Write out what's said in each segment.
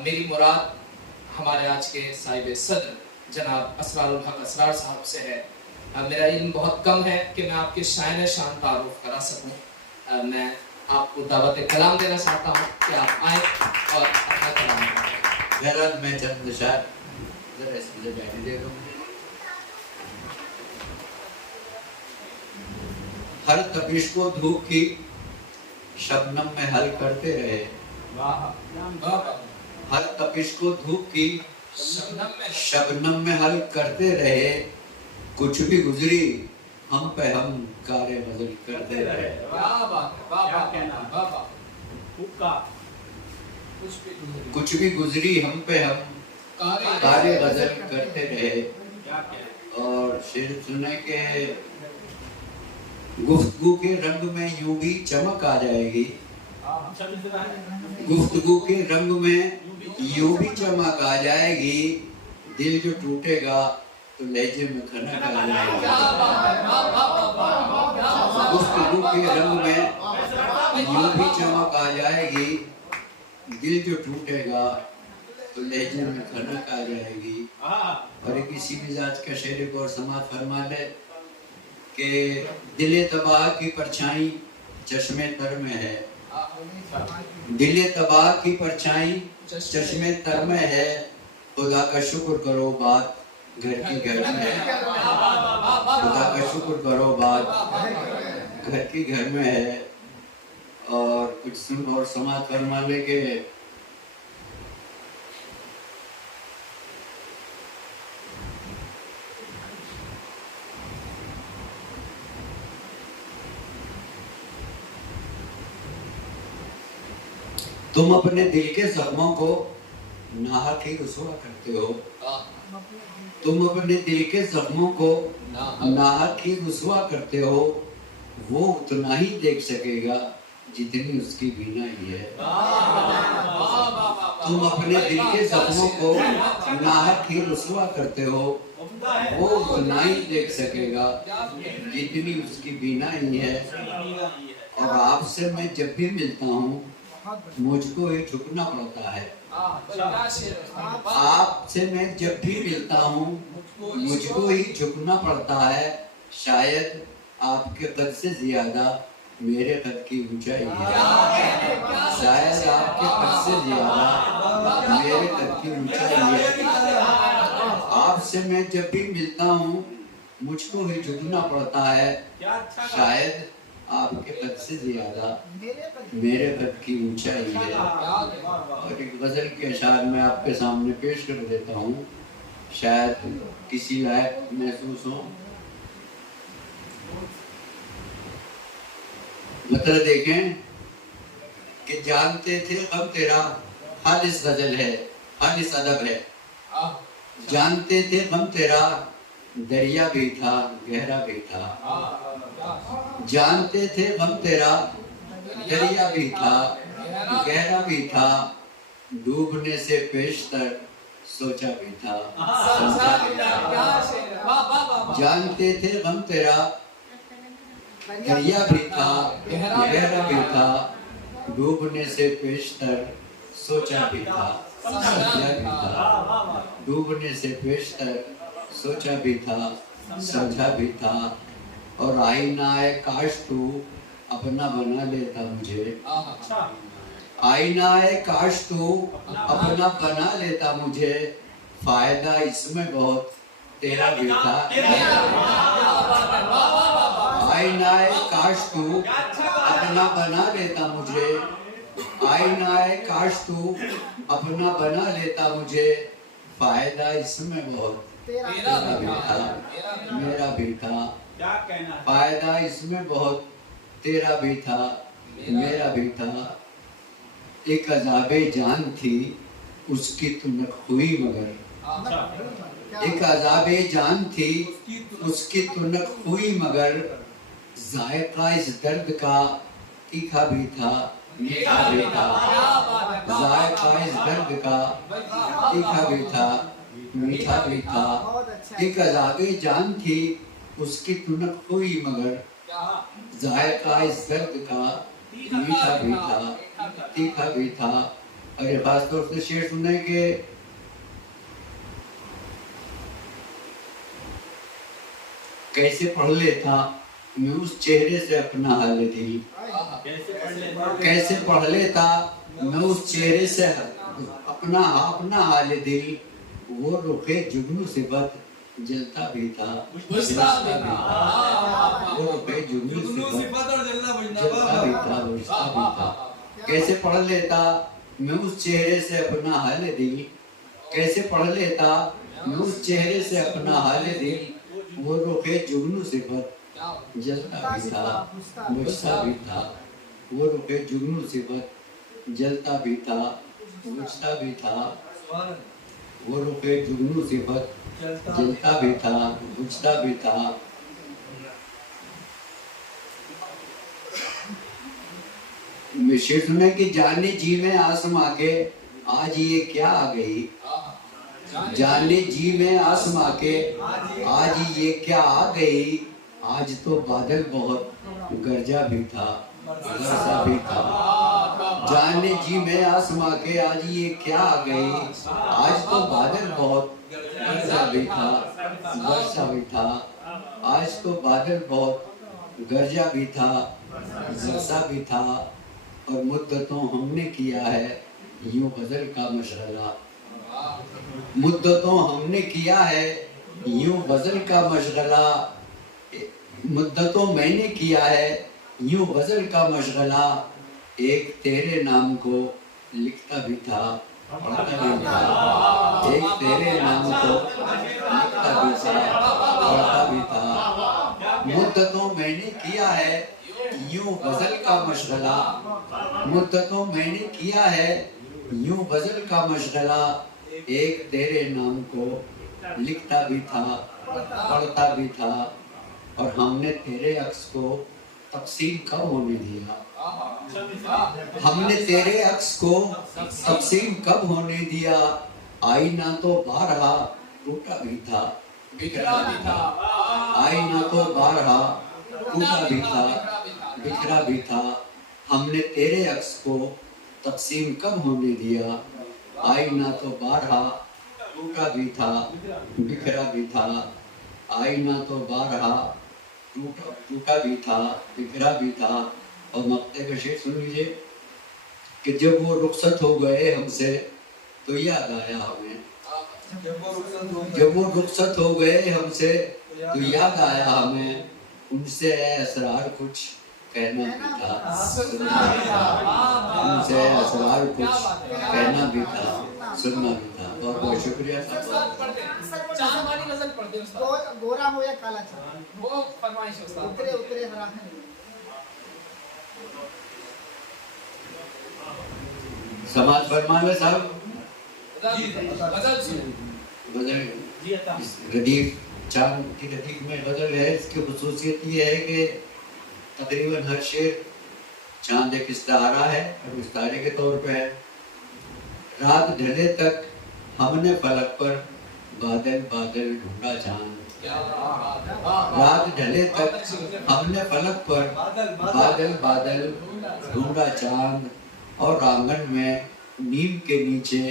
मेरी मुराद हमारे आज के साहिब सदर जनाब असरारुल हक असरार साहब से है। मेरा इल्म बहुत कम है कि मैं आपके शान शान तारुफ करा सकूं। मैं आपको दावत कलाम देना चाहता हूं कि आप आए और अपना कलाम करें। बहरहाल मैं चंद निशात जरा इसके बैठने दे दूं। हर तपिश को धूप की शबनम में हल करते रहे। हर तपिश को धूप की शबनम में हल करते रहे। कुछ भी गुजरी हम पे हम कारे गजल करते रहे। कुछ भी गुजरी हम पे हम कारे गजल करते रहे। और शेर सुने के गुफ्तगू के रंग में यूं भी चमक आ जाएगी। गुफ्तगू के रंग में यूं भी चमक आ जाएगी। दिल जो टूटेगा तो लहजे में खनक आ जाएगी। गुफ्तगू के रंग में यूं भी चमक आ जाएगी। दिल जो टूटेगा तो लहजे में खनक आ जाएगी। और एक इसी मिजाज का शेर को और समाज फरमा ले कि दिले तबाह की परछाई चश्मे तर में है। दिले तबाह की परछाई चश्मे तर में है। खुदा का शुक्र करो बात घर की घर में है। खुदा का शुक्र करो बात घर की घर में है। और कुछ सुन और समाज फरमा ले के तुम अपने दिल के जख्मों को नाहक ही रुसवा करते हो। तुम अपने दिल के जख्मों को नाहक ही रुसवा करते हो। वो उतना ही देख सकेगा जितनी उसकी बीनाई है। तुम अपने दिल के जख्मों को नाहक ही रुसवा करते हो। वो उतना ही देख सकेगा जितनी उसकी बीनाई है। और आपसे मैं जब भी मिलता हूँ मुझको ही झुकना पड़ता है। आपसे मैं जब भी मिलता हूँ मुझको ही झुकना पड़ता है। शायद आपके कद से ज्यादा मेरे कद की ऊंचाई है। शायद आपके कद से ज्यादा मेरे कद की ऊंचाई है। आपसे मैं जब भी मिलता हूँ मुझको ही झुकना पड़ता है। शायद आपके कद से ज्यादा मेरे कद की ऊंचाई है। और एक गजल के अशार में आपके सामने पेश कर देता हूँ, शायद किसी लायक महसूस हो। मतलब देखें कि जानते थे गम तेरा खालिस गजल है, खालिस अदब है। जानते थे गम तेरा दरिया भी था गहरा भी था। जानते थे गम तेरा दरिया भी था गहरा भी था। डूबने से पेशतर सोचा भी था समझा भी था। जानते थे गम तेरा दरिया भी था गहरा भी था। डूबने से पेशतर सोचा भी था समझा भी था। डूबने से पेशतर सोचा भी था समझा भी था। और आईना है काश तू अपना बना लेता मुझे। आईना है काश तू अपना बना लेता मुझे। फायदा इसमें बहुत तेरा भी था। आईना है काश तू अपना बना लेता मुझे। आईना है काश तू अपना बना लेता मुझे। फायदा इसमें बहुत तेरा भी था मेरा भी था। फायदा इसमें बहुत तेरा भी था मेरा भी था। एक अज़ाबे जान थी उसकी तुनक हुई मगर। एक अज़ाबे जान थी उसकी तुनक हुई मगर। जायका इस दर्द का तीखा भी था मीठा भी था। जायका इस दर्द का तीखा भी था मीठा भी था। एक अज़ाबे जान थी उसकी तुनक हुई मगर। जायका इस दर्द का मीठा भी था तीखा भी था। और ये खास तौर से शेर सुने कि कैसे पढ़ लेता मैं उस चेहरे से अपना हाल दिल, कैसे पढ़ लेता मैं उस चेहरे से अपना हाल दिल, वो रुखे जुगनू से बद जलता भी था, बुझता भी था। वो रुखे जुगनू से बद जलता भी था, बुझता भी था। कैसे पढ़ लेता मैं उस चेहरे से अपना हाल दिल, कैसे पढ़ लेता मैं उस चेहरे से अपना हाल दिल, वो रुखे जुगनू से बद जलता भी था, बुझता भी था। वो रुखे जुगनू से बद जलता भी था, बुझता भी था। वो रुखे जुगनू से बद जलता भी था, बुझता भी था। शेर सुने कि जाने जी में आसमां के आज ये क्या आ गई, जाने जी में आसमां के आज ये क्या आ गई, आज तो बादल बहुत गरजा भी था, बरसा भी था। जाने जी में आसमां के आज ये क्या आ गई, आज तो बादल बहुत गरजा भी था, बरसा भी था। आज तो बादल बहुत गरजा भी था, बरसा भी था। और मुद्दतों हमने किया है यूं गजल का मशगला, मुद्दतों हमने किया है यूं गजल का मशगला, मुद्दतों मैंने किया है यूं गजल का मशगला, एक तेरे नाम को लिखता भी था, पढ़ता भी था। एक तेरे नाम को लिखता भी था, पढ़ता भी था। मुद्दतों मैंने किया है यूं गजल का मशगला, मुद्दतों मैंने किया है यूं गजल का मशगला, एक तेरे नाम को लिखता भी था, पढ़ता भी था। और हमने तेरे अक्स को तकसीम कब होने दिया, हमने तेरे अक्स को तकसीम कब होने दिया, आईना तो बारहा टूटा भी था, बिखरा भी था। आईना तो बारहा टूटा भी था, बिखरा भी था। हमने तेरे अक्स को तकसीम कब होने दिया, आईना तो बारहा टूटा भी था, बिखरा भी था। आईना तो बारहा टूटा भी था, बिखरा भी था। और मक्ते का शेर सुन लीजिए कि जब वो रुखसत हो गए हमसे तो याद आया हमें, जब वो रुखसत हो गए हमसे तो याद आया हमें, उनसे असरार कुछ कहना भी था, उनसे असरार कुछ कहना भी था, सुनना भी था। बहुत बहुत शुक्रिया साहब। गोरा हो या काला चांद, वो फरमाइश उस्ताद। उतरे उतरे हरा है। समाज फरमान साहब गजल रदीफ चांद की रदीफ में गजल है। इसकी खुसूसियत ये है कि तकरीबन हर शेर चांद एक इस्तारा है और इस्तारे के तौर पे है। रात ढले तक हमने फलक पर बादल बादल ढूंढा चांद, रात ढले तक हमने फलक पर बादल बादल ढूंढा चांद, और आंगन में नीम के नीचे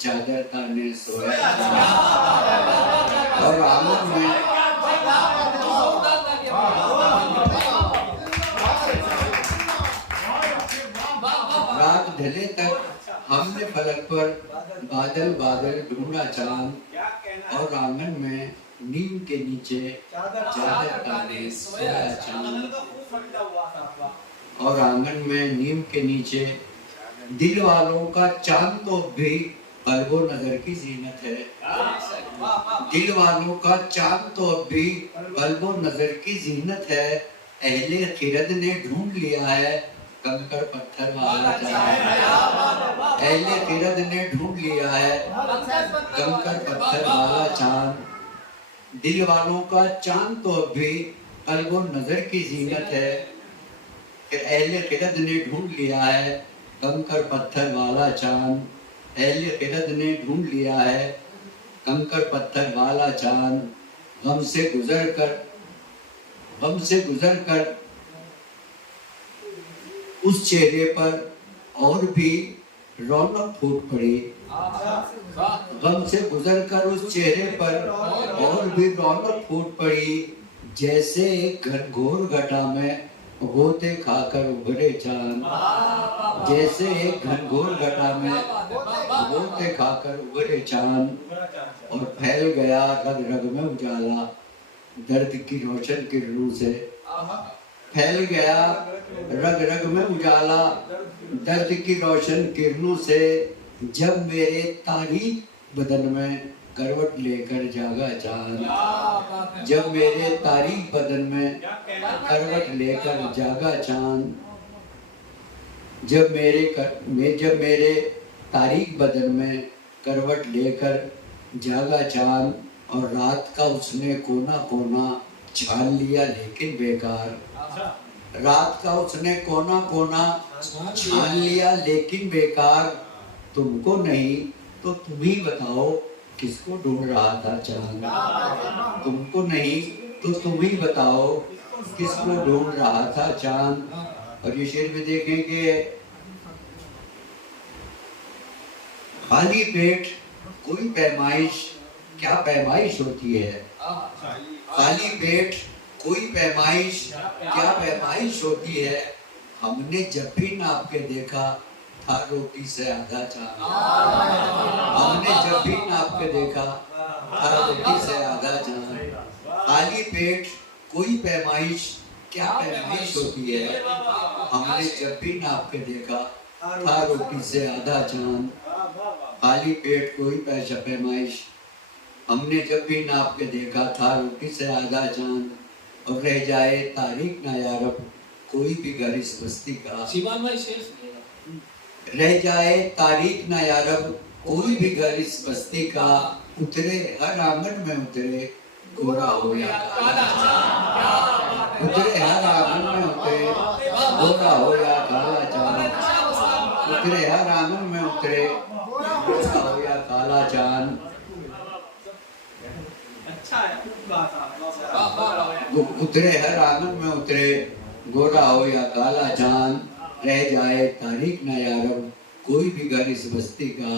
चादर ताने सोया चांद, और आंगन में रात ढले तक हमने फलक पर बादल बादल ढूंढा चांद, और आंगन में नीम के नीचे चादर ताने सोया चांद, और आंगन में नीम के नीचे। दिल वालों का चांद तो भी कल्बो नजर की जीनत है, दिल वालों का चांद तो भी कल्बो नजर की जीनत है। अहले खिरद ने ढूंढ लिया है कंकर पत्थर वाला चांद, अहले खिरद ने ढूंढ लिया है कंकर पत्थर वाला चांद। दिल वालों का चांद तो भी कल्बो नजर की जीनत है, कि अहले खिरद ने ढूंढ लिया है कंकर पत्थर वाला चांद, अहले खिरद ने ढूंढ लिया है कंकर पत्थर वाला चांद। गम से गुजर कर उस चेहरे पर और भी रौनक फूट पड़ी। गम से गुजरकर उस चेहरे पर और भी रौनक फूट पड़ी, जैसे एक घनघोर घटा में गोते खाकर उभरे चांद। जैसे एक घनघोर घटा में गोते खाकर उभरे चांद, और फैल गया रग रग में उजाला दर्द की रोशन किरणों से। फैल गया रग रग में उजाला दर्द की रोशन किरणों से, जब मेरे तारीक बदन में करवट लेकर जागा चांद। जब मेरे तारीक बदन में करवट लेकर जागा चांद। जब मेरे तारीक बदन में करवट लेकर जागा चांद, और रात का उसने कोना कोना छान लिया लेकिन बेकार। रात का उसने कोना कोना छान लिया लेकिन बेकार। तुमको नहीं तो तुम ही बताओ किसको ढूंढ रहा था चांद। तुमको नहीं तो तुम ही बताओ किसको ढूंढ रहा था चांद। और ये शेर में देखें कि खाली पेट कोई पैमाइश, क्या पैमाइश होती है। खाली पेट कोई पैमाइश, क्या पैमाइश होती है। हमने जब भी नाप के देखा था रोटी से आधा चांद। हमने जब भी नाप के देखा था रोटी से आधा चांद। खाली पेट कोई पैमाइश, क्या पैमाइश होती है। हमने जब भी नाप के देखा था रोटी से आधा चांद। खाली पेट कोई पैमाइश, हमने जब भी नाप के देखा था रोटी से आधा चांद। और रह जाए तारीख ना यारब कोई भी घर इस बस्ती का। रह जाए तारीख ना यारब कोई भी घर इस बस्ती का। उतरे हर आंगन में उतरे गोरा हो या काला। उतरे हर आंगन में उतरे गोरा हो या काला चांद। उतरे हर आंगन में उतरे गोरा हो या काला चांद। उतरे हर आंगन में उतरे गोरा हो या काला चांद। रह जाए तारीख ना यारब कोई भी घर इस बस्ती का।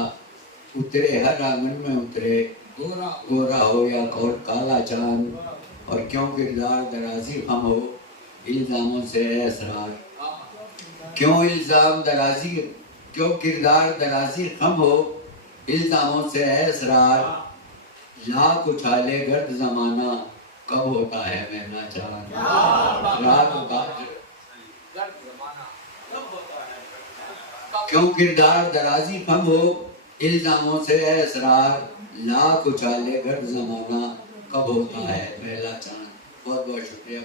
उतरे हर आंगन में उतरे गोरा हो या काला चांद। और क्यों किरदार दराजी हम हो इल्जामों से असरार। क्यों किरदार दराजी हम हो इल्जामों से असरार। लाख उछाले गर्द जमाना कब होता है महना चांद। क्यों किरदार दराजी कम हो इल्जामों से असरार। लाख उछाले गर्द जमाना कब होता है पहला चांद। बहुत बहुत शुक्रिया।